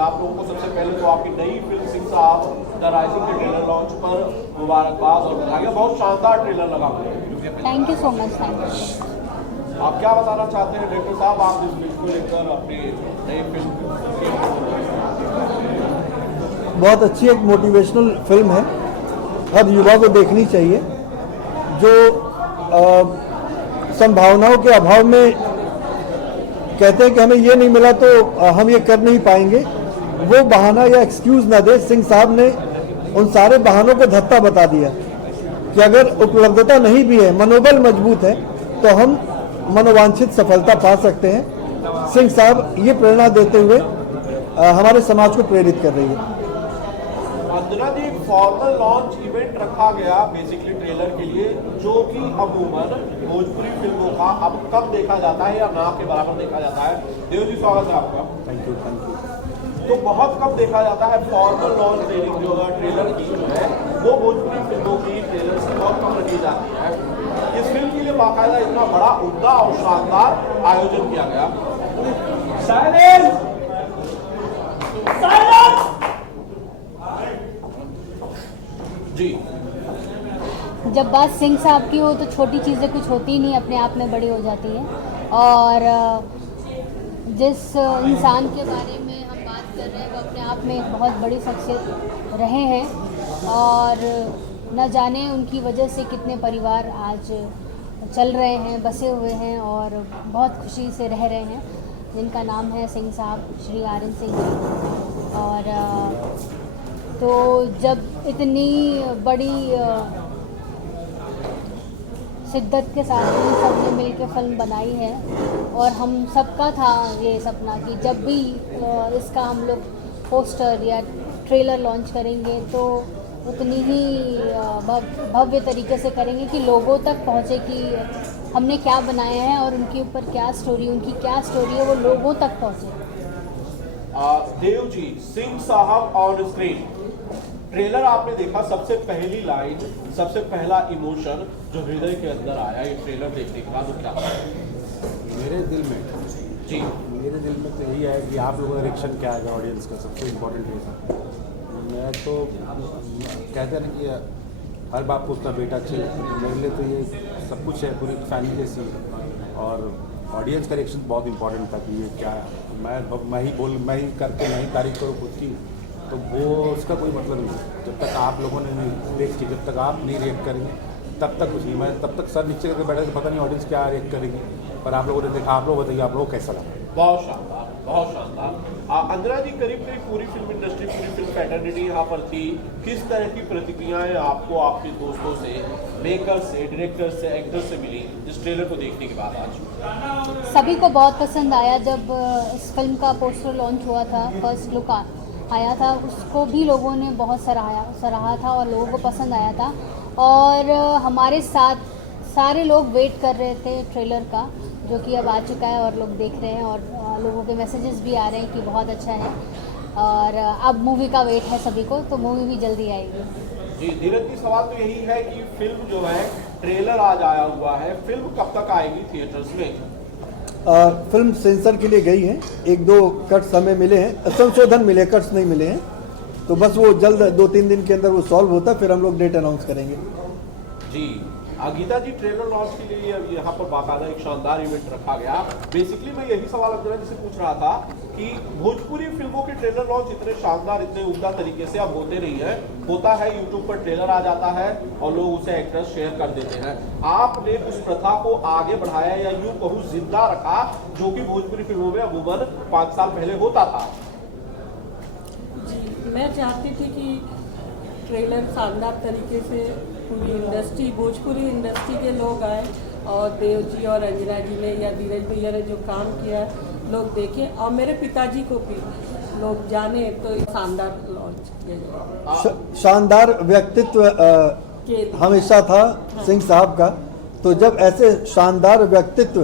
आप लोगों को सबसे पहले तो आपकी नई फिल्म सिंह साहब द राइजिंग के ट्रेलर लॉन्च पर मुबारकबाद और बधाई। बहुत शानदार ट्रेलर लगा मुझे। Thank you so much, thank you. आप क्या बताना चाहते हैं डायरेक्टर साहब, आप इस फिल्म को लेकर अपनी नई फिल्म? बहुत अच्छी एक मोटिवेशनल फिल्म है, हर युवा को देखनी चाहिए। जो संभावनाओं के अभाव में कहते हैं कि हमें ये नहीं मिला तो हम ये कर नहीं पाएंगे, वो बहाना या एक्सक्यूज ना दे। सिंह साहब ने उन सारे बहानों को धत्ता बता दिया कि अगर उपलब्धता नहीं भी है, मनोबल मजबूत है, तो हम मनोवांछित सफलता पा सकते हैं। सिंह साहब ये प्रेरणा देते हुए हमारे समाज को प्रेरित कर रही है। अंजना जी, एक फॉर्मल लॉन्च इवेंट रखा गया बेसिकली ट्रेलर के लिए, जो कि अमूमन भोजपुरी फिल्मों का अब कब देखा जाता है या ना के बराबर देखा जाता है। देव जी, स्वागत है आपका। Thank you, thank you. तो बहुत कम देखा जाता है फॉर्मल लॉन्च ट्रेनिंग जो है ट्रेलर की जो है वो भोजपुरी फिल्मों की ट्रेलर से बहुत कम रखी जाती है। इस फिल्म के लिए बाकायदा इतना बड़ा उम्दा और शानदार आयोजन किया गया। जी, जब बात सिंह साहब की हो तो छोटी चीज़ें कुछ होती ही नहीं, अपने आप में बड़ी हो जाती हैं। और जिस इंसान के बारे में हम बात कर रहे हैं वो अपने आप में एक बहुत बड़ी शख्सियत रहे हैं, और न जाने उनकी वजह से कितने परिवार आज चल रहे हैं, बसे हुए हैं और बहुत खुशी से रह रहे हैं, जिनका नाम है सिंह साहब, श्री आर्यन सिंह जी। और तो जब इतनी बड़ी शिद्दत के साथ हम सब ने मिल के फिल्म बनाई है, और हम सबका था ये सपना कि जब भी इसका हम लोग पोस्टर या ट्रेलर लॉन्च करेंगे तो उतनी ही भव्य तरीके से करेंगे कि लोगों तक पहुँचे कि हमने क्या बनाया है और उनके ऊपर क्या स्टोरी, उनकी क्या स्टोरी है, वो लोगों तक पहुँचे। देव जी, सिंह साहब ऑन स्क्रीन ट्रेलर आपने देखा, सबसे पहली लाइन, सबसे पहला इमोशन जो हृदय के अंदर आया ये ट्रेलर देखने के बाद वो क्या था? मेरे दिल में जी, मेरे दिल में तो यही है कि आप लोगों का रिएक्शन क्या आएगा ऑडियंस का, सबसे इम्पोर्टेंट रीज़न। मैं तो कहते हैं ना कि हर बाप को उसका बेटा चाहिए, तो मेरे लिए तो ये सब कुछ है, पूरी फैमिली जैसी है। और ऑडियंस का रिएक्शन बहुत इंपॉर्टेंट था कि ये क्या है। मैं ही करके मैं ही तारीफ करूँ खुद की, तो वो उसका कोई मतलब नहीं। जब तक आप लोगों ने नहीं देखी, जब तक आप नहीं रिएक्ट करेंगे तब तक कुछ नहीं। मैं तब तक सर नीचे करके बैठा, तो पता नहीं ऑडियंस क्या रिएक्ट करेगी, पर आप लोगों ने देखा। आप लोग बताइए, आप लोगों को कैसा लगा? बहुत शानदार, बहुत शानदार। अंजना जी, करीब करीब पूरी फिल्म इंडस्ट्री, पूरी फिल्म फैटर्निटी यहाँ पर थी। किस तरह की प्रतिक्रियाएं आपको आपके दोस्तों से, मेकर्स से, डायरेक्टर्स से, एक्टर्स से मिली इस ट्रेलर को देखने के बाद? आज सभी को बहुत पसंद आया। जब इस फिल्म का पोस्टर लॉन्च हुआ था, फर्स्ट लुक आया था, उसको भी लोगों ने बहुत सराहा था और लोगों को पसंद आया था। और हमारे साथ सारे लोग वेट कर रहे थे ट्रेलर का, जो कि अब आ चुका है और लोग देख रहे हैं, और लोगों के मैसेजेस भी आ रहे हैं कि बहुत अच्छा है। और अब मूवी का वेट है सभी को, तो मूवी भी जल्दी आएगी। जी, धीरज जी, सवाल तो यही है कि फिल्म जो है ट्रेलर आज आया हुआ है, फिल्म कब तक आएगी थिएटर्स में? फिल्म सेंसर के लिए गई है, 1-2 कट्स हमें मिले हैं, संशोधन मिले, कट्स नहीं मिले हैं, तो बस वो जल्द 2-3 दिन के अंदर वो सॉल्व होता है, फिर हम लोग डेट अनाउंस करेंगे। जी, गीता जी, ट्रेलर लॉन्च के लिए यहाँ पर बाकायदा एक शानदार इवेंट रखा गया। बेसिकली मैं यही सवाल अंजना जी से पूछ रहा था कि भोजपुरी फिल्मों के ट्रेलर लॉन्च इतने शानदार, इतने उम्दा तरीके से अब होते नहीं है। होता है यूट्यूब पर ट्रेलर आ जाता है और लोग उसे एक्टर्स शेयर कर देते हैं। आपने उस प्रथा को आगे बढ़ाया या यूं कहूँ जिंदा रखा, जो कि भोजपुरी फिल्मों में अमूमन 5 साल पहले होता था। जी, मैं चाहती थी कि ट्रेलर शानदार तरीके से पूरी इंडस्ट्री, भोजपुरी इंडस्ट्री के लोग आए, और देव जी और अंजना जी ने या धीरज भैया ने जो काम किया लोग देखें, और मेरे पिताजी को भी लोग जाने, तो शानदार लॉन्च किया जाए। शानदार व्यक्तित्व हमेशा था सिंह साहब का, तो जब ऐसे शानदार व्यक्तित्व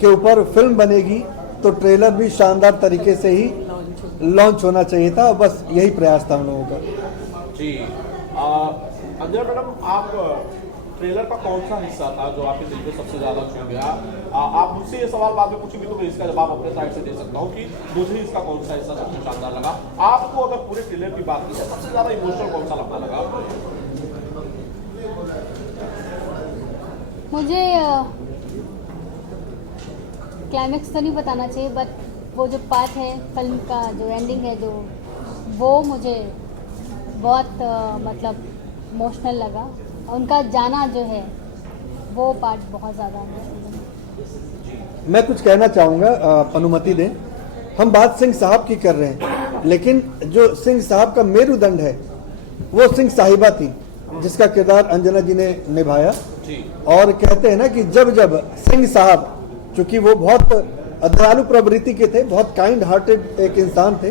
के ऊपर फिल्म बनेगी तो ट्रेलर भी शानदार तरीके से ही लॉन्च होना चाहिए था। बस यही प्रयास था हम लोगों का। जी, अंजना मैडम, आप ट्रेलर का कौन सा हिस्सा था जो आपके दिल में सबसे ज्यादा छू गया? आप मुझसे ये सवाल बाद में पूछेंगे तो मैं इसका जवाब अपने साइड से दे सकता हूँ कि मुझे इसका कौन सा हिस्सा सबसे शानदार लगा। आपको अगर पूरे ट्रेलर की बात की जाए सबसे ज्यादा इमोशनल कौन सा लगना लगा? मुझे क्लाइमेक्स तो नहीं बताना चाहिए, बट वो जो पार्ट है फिल्म का, जो एंडिंग है, जो वो मुझे बहुत मतलब इमोशनल लगा। उनका जाना जो है वो पार्ट बहुत ज़्यादा मैं कुछ कहना चाहूँगा, अनुमति दें। हम बात सिंह साहब की कर रहे हैं, लेकिन जो सिंह साहब का मेरुदंड है वो सिंह साहिबा थी, जिसका किरदार अंजना जी ने निभाया। और कहते हैं ना कि जब जब सिंह साहब, चूंकि वो बहुत दयालु प्रवृत्ति के थे, बहुत काइंड हार्टेड एक इंसान थे,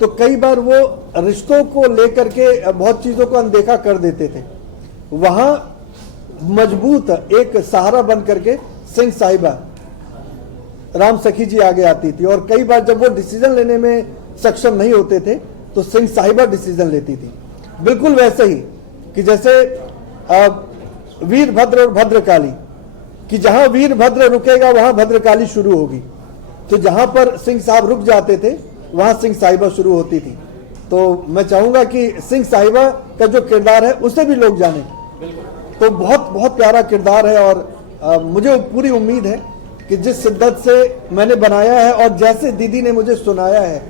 तो कई बार वो रिश्तों को लेकर के बहुत चीज़ों को अनदेखा कर देते थे। वहाँ मजबूत एक सहारा बन करके सिंह साहिबा राम सखी जी आगे आती थी, और कई बार जब वो डिसीजन लेने में सक्षम नहीं होते थे तो सिंह साहिबा डिसीजन लेती थी। बिल्कुल वैसे ही कि जैसे वीरभद्र और भद्रकाली, कि जहां वीरभद्र रुकेगा वहां भद्रकाली शुरू होगी, तो जहां पर सिंह साहब रुक जाते थे वहां सिंह साहिबा शुरू होती थी। तो मैं चाहूंगा कि सिंह साहिबा का जो किरदार है उसे भी लोग जाने, तो बहुत बहुत प्यारा किरदार है। और मुझे पूरी उम्मीद है कि जिस शिद्दत से मैंने बनाया है और जैसे दीदी ने मुझे सुनाया है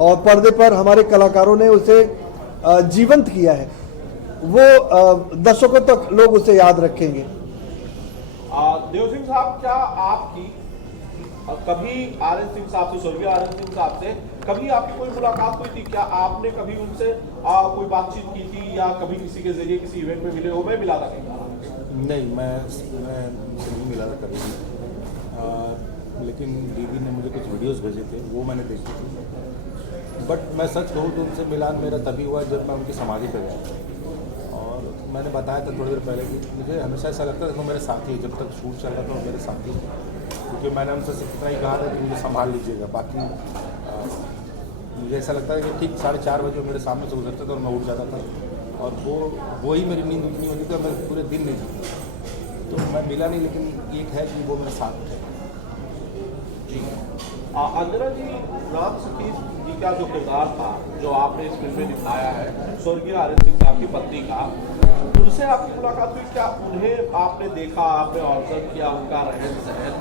और पर्दे पर हमारे कलाकारों ने उसे जीवंत किया है, वो दर्शकों तक लोग उसे याद रखेंगे। देव सिंह साहब, क्या आपकी कभी आर.एन. सिंह साहब से, स्वर्गीय आर.एन. सिंह साहब से कभी आपकी कोई मुलाकात हुई थी? क्या आपने कभी उनसे कोई बातचीत की थी या कभी किसी के जरिए किसी इवेंट में मिले हो? मैं मिला था कहीं? नहीं, मैं नहीं मिला था कभी, लेकिन दीदी ने मुझे कुछ वीडियोस भेजे थे, वो मैंने देखे थे। बट मैं सच कहूँ तो उनसे मिलान मेरा तभी हुआ जब मैं उनकी समाधि पर गया। और मैंने बताया था थोड़ी देर पहले कि मुझे हमेशा ऐसा लगता था कि वो मेरे साथी, जब तक शूट चल रहा था वो मेरे साथी, क्योंकि मैंने उनसे इतना ही कहा था कि मुझे संभाल लीजिएगा। बाकी मुझे ऐसा लगता है कि ठीक 4:30 बजे मेरे सामने से गुजरते थे और मैं उठ जाता था, और वो ही मेरी नींद उतनी होती थी और मैं पूरे दिन नहीं जीती। तो मैं मिला नहीं, लेकिन एक है कि वो मेरे साथ थे। जी, अंजना जी, राम सखी जी का जो किरदार था जो आपने इस फिल्म में निभाया है, स्वर्गीय आर.एन. सिंह साहब की पत्नी का, उनसे आपकी मुलाकात हुई? क्या उन्हें आपने देखा, आपने ऑब्जर्व किया उनका रहन सहन,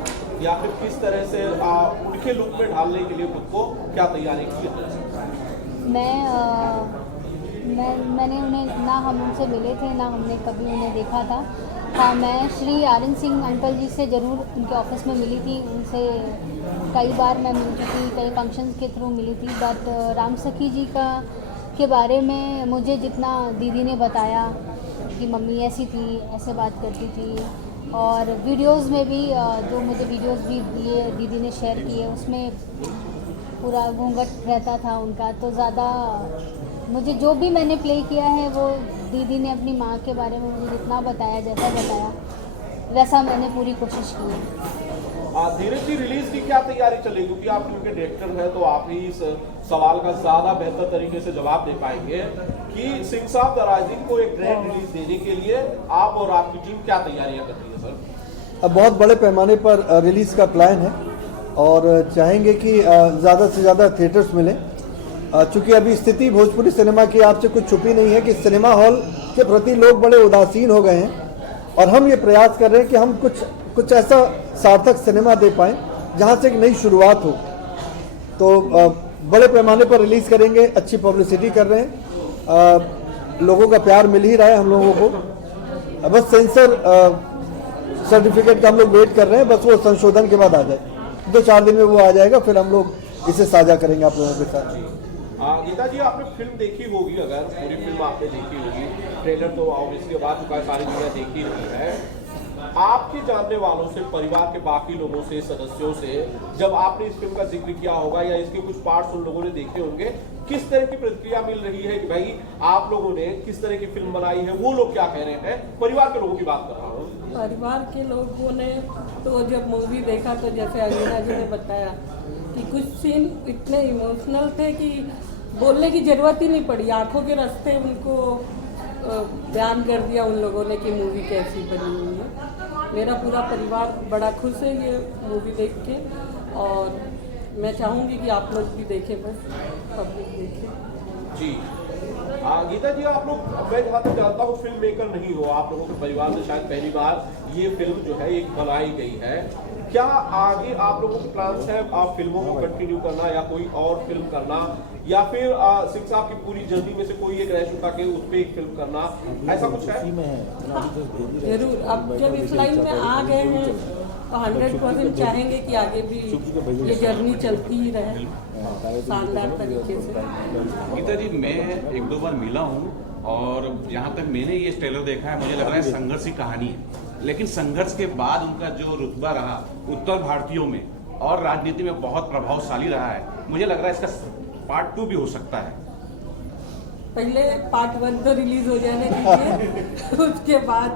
या फिर किस तरह से उनके लुक में ढालने के लिए खुद को क्या तैयारी की? मैंने उन्हें ना, हम उनसे मिले थे ना हमने कभी उन्हें देखा था। हाँ, मैं श्री आर.एन. सिंह अंकल जी से ज़रूर उनके ऑफिस में मिली थी, उनसे कई बार मैं मिल चुकी, कई फंक्शंस के थ्रू मिली थी। बट राम सखी जी के बारे में मुझे जितना दीदी ने बताया कि मम्मी ऐसी थी, ऐसे बात करती थी, और वीडियोस में भी जो मुझे वीडियोस भी दिए दीदी ने शेयर किए, उसमें पूरा घूंघट रहता था उनका। तो ज़्यादा मुझे जो भी मैंने प्ले किया है वो दीदी ने अपनी माँ के बारे में मुझे जितना बताया, जैसा बताया वैसा मैंने पूरी कोशिश की है। धीरे धीरे रिलीज की क्या तैयारी चलेगी? क्योंकि आप फिल्म के डायरेक्टर हैं तो आप ही इस सवाल का ज़्यादा बेहतर तरीके से जवाब दे पाएंगे कि सिंह साहब द राइजिंग को एक ग्रैंड रिलीज देने के लिए आप और आपकी टीम क्या तैयारियां कर रही है सर? अब बहुत बड़े पैमाने पर रिलीज का प्लान है और चाहेंगे कि ज़्यादा से ज़्यादा थिएटर्स मिलें, चूँकि अभी स्थिति भोजपुरी सिनेमा की आपसे कुछ छुपी नहीं है कि सिनेमा हॉल के प्रति लोग बड़े उदासीन हो गए हैं, और हम ये प्रयास कर रहे हैं कि हम कुछ ऐसा सार्थक सिनेमा दे पाएँ जहाँ से एक नई शुरुआत हो। तो बड़े पैमाने पर रिलीज़ करेंगे, अच्छी पब्लिसिटी कर रहे हैं, लोगों का प्यार मिल ही रहा है हम लोगों को। बस सेंसर सर्टिफिकेट का हम लोग वेट कर रहे हैं, बस वो संशोधन के बाद आ जाए, 2-4 दिन में वो आ जाएगा, फिर हम लोग इसे साझा करेंगे आप लोगों के साथ। गीता जी, आपने फिल्म देखी होगी, अगर पूरी फिल्म आपने देखी होगी, ट्रेलर तो ऑब्वियसली आ चुका है, सारी चीज़ें देखी रही है। आपके जानने वालों से, परिवार के बाकी लोगों से, सदस्यों से, जब आपने इस फिल्म का जिक्र किया होगा या इसके कुछ पार्ट्स उन लोगों ने देखे होंगे, किस तरह की प्रतिक्रिया मिल रही है कि भाई आप लोगों ने किस तरह की फिल्म बनाई है? वो लोग क्या कह रहे हैं? परिवार के लोगों की बात कर रहा हूँ। परिवार के लोगों ने तो जब मूवी देखा तो जैसे अंजना जी ने बताया कि कुछ सीन इतने इमोशनल थे कि बोलने की ज़रूरत ही नहीं पड़ी, आंखों के रास्ते उनको बयान कर दिया उन लोगों ने कि मूवी कैसी बनी हुई है। मेरा पूरा परिवार बड़ा खुश है ये मूवी देख के, और मैं चाहूँगी कि आप लोग भी देखें, बस पब्लिक देखें। जी गीता जी, आप लोग, मैं जहाँ तक जानता हूँ फिल्म मेकर नहीं हो, आप लोगों के परिवार में शायद पहली बार ये फिल्म जो है एक बनाई गई है। क्या आगे आप लोगों के प्लान्स हैं, आप फिल्मों को कंटिन्यू करना या कोई और फिल्म करना, या फिर सिंह साहब की पूरी जर्नी में से कोई एक रह चुका के उस पर एक फिल्म करना, ऐसा कुछ है? जरूर, अब जब इस लाइन में आ गए हैं तो 100% चाहेंगे कि आगे भी ये जर्नी चलती ही रहे शानदार तरीके से। गीता जी, मैं एक दो बार मिला हूँ और जहाँ तक मैंने ये ट्रेलर देखा है, मुझे लग रहा है संघर्ष की कहानी है, लेकिन संघर्ष के बाद उनका जो रुतबा रहा उत्तर भारतीयों में और राजनीति में बहुत प्रभावशाली रहा है। मुझे लग रहा है इसका पार्ट 2 भी हो सकता है। पहले पार्ट 1 तो रिलीज हो जाने दीजिए उसके बाद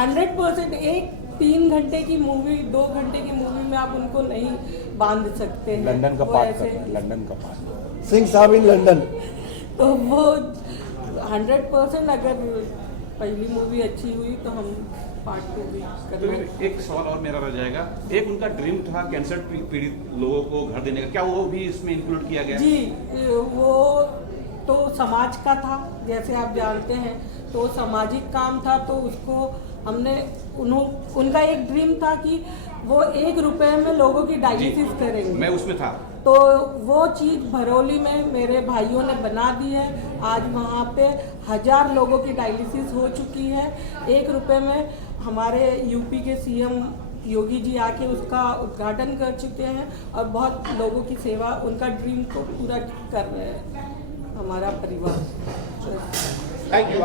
100% एक 3 घंटे की मूवी, 2 घंटे की मूवी में आप उनको नहीं बांध सकते हैं। लंदन का वो पार्ट ऐसे- करना है, लंदन का पार्ट। सिंह साहब इन लंदन। तो वो 100% अगर पहली मूवी अच्छी हुई तो हम पार्ट 2 भी तो करेंगे। एक सवाल और मेरा रह जाएगा, एक उनका ड्रीम था कैंसर पीड़ित लोगों को घर देने का, क्या वो भी इसमें इंक्लूड किया गया? जी, वो तो समाज का था, जैसे आप जानते हैं, तो सामाजिक काम था, तो उसको हमने उनका एक ड्रीम था कि वो 1 रुपए में लोगों की डायलिसिस करेंगे। मैं उसमें था। तो वो चीज़ भरौली में मेरे भाइयों ने बना दी है। आज वहाँ पे 1000 लोगों की डायलिसिस हो चुकी है। 1 रुपए में हमारे यूपी के सीएम योगी जी आके उसका उद्घाटन कर चुके हैं और बहुत लोगों की सेवा, उनका ड्रीम को पूरा कर रहे हैं हमारा परिवार। Thank you.